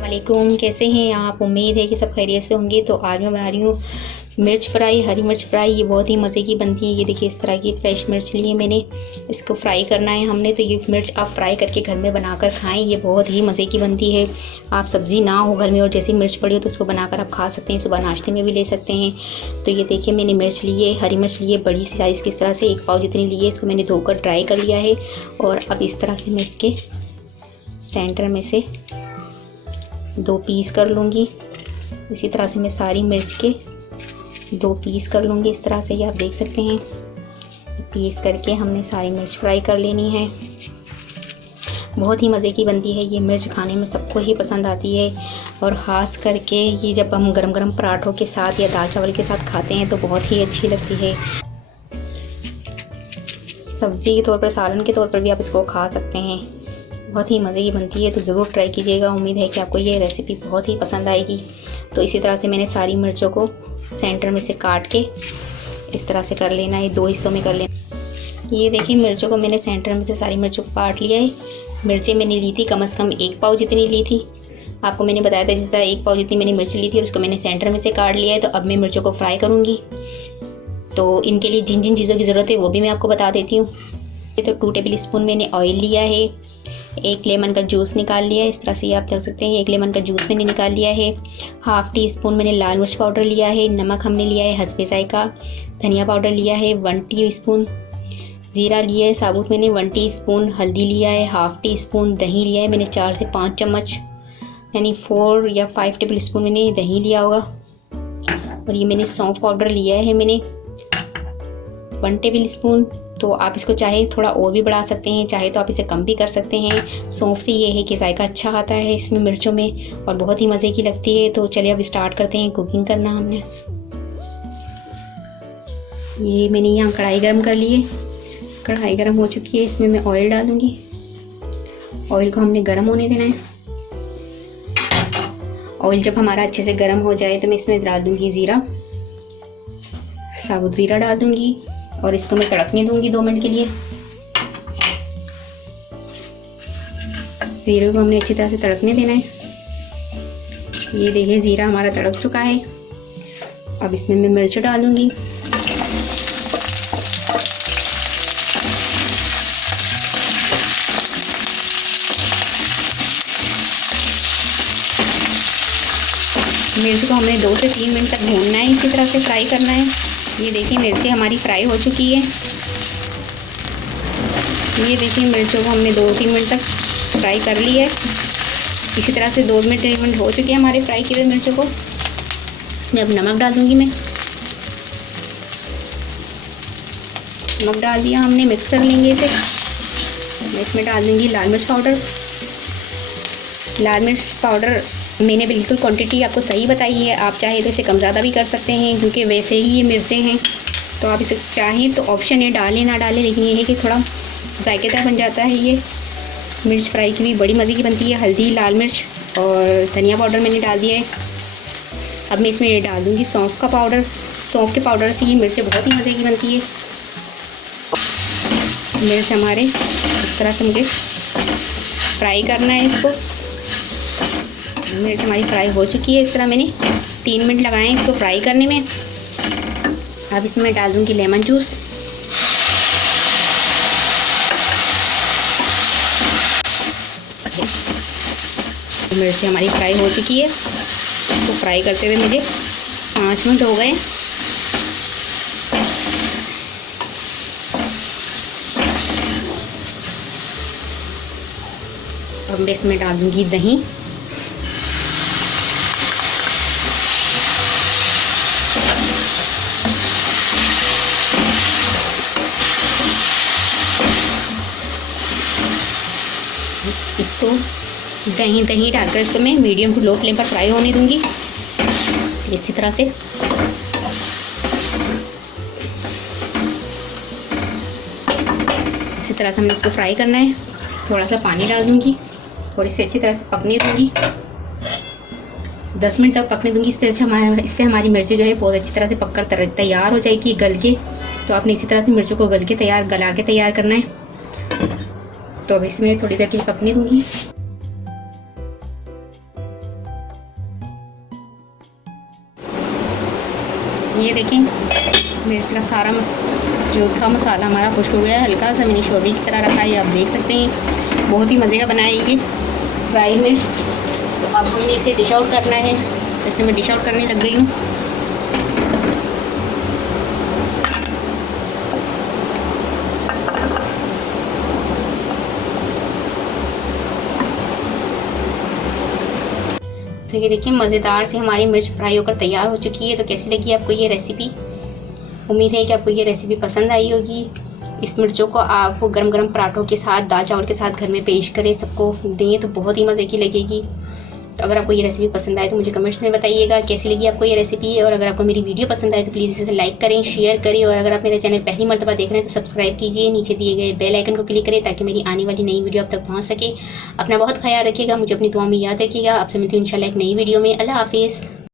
वालेकुम, कैसे हैं आप? उम्मीद है कि सब खैरियत से होंगे। तो आज मैं बना रही हूँ मिर्च फ्राई, हरी मिर्च फ्राई। ये बहुत ही मज़े की बनती है। ये देखिए, इस तरह की फ्रेश मिर्च ली है मैंने, इसको फ्राई करना है हमने। तो ये मिर्च आप फ्राई करके घर में बनाकर खाएं, ये बहुत ही मज़े की बनती है। आप सब्ज़ी ना हो घर में और जैसी मिर्च पड़ी हो तो उसको बनाकर आप खा सकते हैं, सुबह नाश्ते में भी ले सकते हैं। तो ये देखिए, मैंने मिर्च ली है, हरी मिर्च ली है, बड़ी सी साइज़ की, इस तरह से 1 पाव जितनी ली है। इसको मैंने धोकर ड्राई कर लिया है और अब इस तरह से मैं इसके सेंटर में से 2 पीस कर लूँगी। इसी तरह से मैं सारी मिर्च के 2 पीस कर लूँगी। इस तरह से ये आप देख सकते हैं, पीस करके हमने सारी मिर्च फ्राई कर लेनी है। बहुत ही मज़े की बनती है ये मिर्च, खाने में सबको ही पसंद आती है। और ख़ास करके ये जब हम गरम गरम पराठों के साथ या दाल चावल के साथ खाते हैं तो बहुत ही अच्छी लगती है। सब्ज़ी के तौर पर, सालन के तौर पर भी आप इसको खा सकते हैं। बहुत ही मज़े की बनती है, तो ज़रूर ट्राई कीजिएगा। उम्मीद है कि आपको ये रेसिपी बहुत ही पसंद आएगी। तो इसी तरह से मैंने सारी मिर्चों को सेंटर में से काट के इस तरह से कर लेना है, 2 हिस्सों में कर लेना। ये देखिए, मिर्चों को मैंने सेंटर में से सारी मिर्चों को काट लिया है। मिर्चें मैंने ली थी कम से कम 1 पाव जितनी ली थी। आपको मैंने बताया था जिस तरह 1 पाव जितनी मैंने मिर्च ली थी और उसको मैंने सेंटर में से काट लिया है। तो अब मैं मिर्चों को फ्राई करूँगी। तो इनके लिए जिन जिन चीज़ों की ज़रूरत है वो भी मैं आपको बता देती हूँ। तो 2 टेबल स्पून मैंने ऑयल लिया है, 1 लेमन का जूस निकाल लिया है। इस तरह से आप देख सकते हैं, 1 लेमन का जूस मैंने निकाल लिया है। ½ टी स्पून मैंने लाल मिर्च पाउडर लिया है। नमक हमने लिया है हस्बे जायका। धनिया पाउडर लिया है 1 टीस्पून। ज़ीरा लिया है साबुत मैंने 1 टीस्पून। हल्दी लिया है ½ टी स्पून। दही लिया है मैंने 4 से 5 चम्मच, यानी 4 या 5 टेबल स्पून मैंने दही लिया होगा। और ये मैंने सौंफ पाउडर लिया है मैंने 1 टेबल स्पून। तो आप इसको चाहे थोड़ा और भी बढ़ा सकते हैं, चाहे तो आप इसे कम भी कर सकते हैं। सौंफ से ये है कि जायका अच्छा आता है इसमें मिर्चों में और बहुत ही मज़े की लगती है। तो चलिए अब स्टार्ट करते हैं कुकिंग करना। हमने ये मैंने यहाँ कढ़ाई गर्म कर ली है। कढ़ाई गर्म हो चुकी है, इसमें मैं ऑयल डाल दूँगी। ऑयल को हमने गर्म होने देना है। ऑयल जब हमारा अच्छे से गर्म हो जाए तो मैं इसमें डाल दूँगी ज़ीरा, साबुत ज़ीरा डाल दूँगी और इसको मैं तड़कने दूंगी 2 मिनट के लिए। ज़ीरे को हमने अच्छी तरह से तड़कने देना है। ये देखिए, ज़ीरा हमारा तड़क चुका है। अब इसमें मैं मिर्च डालूंगी। मिर्च को हमने 2 से 3 मिनट तक भूनना है, इसी तरह से फ्राई करना है। ये देखिए, मिर्चें हमारी फ्राई हो चुकी है। ये देखिए, मिर्चों को हमने 2-3 मिनट तक फ्राई कर लिया है। इसी तरह से 2 मिनट 3 मिनट हो चुके हैं हमारे फ्राई किए हुए मिर्चों को। इसमें अब नमक डाल दूंगी मैं। नमक डाल दिया हमने, मिक्स कर लेंगे इसे। इसमें डाल दूंगी लाल मिर्च पाउडर। लाल मिर्च पाउडर मैंने बिल्कुल क्वांटिटी आपको सही बताई है। आप चाहे तो इसे कम ज़्यादा भी कर सकते हैं, क्योंकि वैसे ही ये मिर्चें हैं। तो आप इसे चाहें तो ऑप्शन है, डालें ना डालें, लेकिन ये है कि थोड़ा जायकेदार बन जाता है। ये मिर्च फ्राई की भी बड़ी मज़े की बनती है। हल्दी, लाल मिर्च और धनिया पाउडर मैंने डाल दिया है। अब मैं इसमें डाल दूँगी सौंफ का पाउडर। सौंफ के पाउडर से ये मिर्चें बहुत ही मज़े की बनती है। मिर्च हमारे इस तरह से मुझे फ्राई करना है इसको। मिर्च हमारी फ्राई हो चुकी है। इस तरह मैंने 3 मिनट लगाए हैं इसको फ्राई करने में। अब इसमें मैं डाल दूँगी लेमन जूस। मिर्च हमारी फ्राई हो चुकी है। इसको फ्राई करते हुए मुझे 5 मिनट हो गए। अब मैं इसमें डाल दूँगी दही। इसको दही डालकर इसको मैं मीडियम टू लो फ्लेम पर फ्राई होने दूंगी। इसी तरह से हमने इसको फ्राई करना है। थोड़ा सा पानी डाल दूंगी और इसे अच्छी तरह से पकने दूंगी। 10 मिनट तक पकने दूंगी। इससे हमारी मिर्ची जो है बहुत अच्छी तरह से पककर तैयार हो जाएगी गल के। तो आपने इसी तरह से मिर्चों को गला के तैयार करना है। तो अब इसमें थोड़ी देर के लिए पकने दूंगी। ये देखें मिर्च का सारा जो था मसाला हमारा खुश्क हो गया है, हल्का सा मैंने शोरबे की तरह रखा है, आप देख सकते हैं। बहुत ही मज़े का बना है ये फ्राई मिर्च। तो अब हमें इसे डिश आउट करना है, जैसे मैं डिश आउट करने लग गई हूँ। तो ये देखिए मज़ेदार से हमारी मिर्च फ्राई होकर तैयार हो चुकी है। तो कैसी लगी आपको ये रेसिपी? उम्मीद है कि आपको ये रेसिपी पसंद आई होगी। इस मिर्चों को आप गरम गरम पराठों के साथ, दाल चावल के साथ घर में पेश करें, सबको दें तो बहुत ही मज़े की लगेगी। तो अगर आपको ये रेसिपी पसंद आए तो मुझे कमेंट्स में बताइएगा कैसी लगी आपको ये रेसिपी। और अगर आपको मेरी वीडियो पसंद आए तो प्लीज़ इसे लाइक करें, शेयर करें। और अगर आप मेरे चैनल पहली मर्तबा देख रहे हैं तो सब्सक्राइब कीजिए, नीचे दिए गए बेल आइकन को क्लिक करें ताकि मेरी आने वाली नई वीडियो आप तक पहुँच सके। अपना बहुत ख्याल रखिएगा, मुझे अपनी दुआ में याद रखिएगा। आपसे मिलती हूँ इंशाल्लाह एक नई वीडियो में। अल्लाह हाफिज़।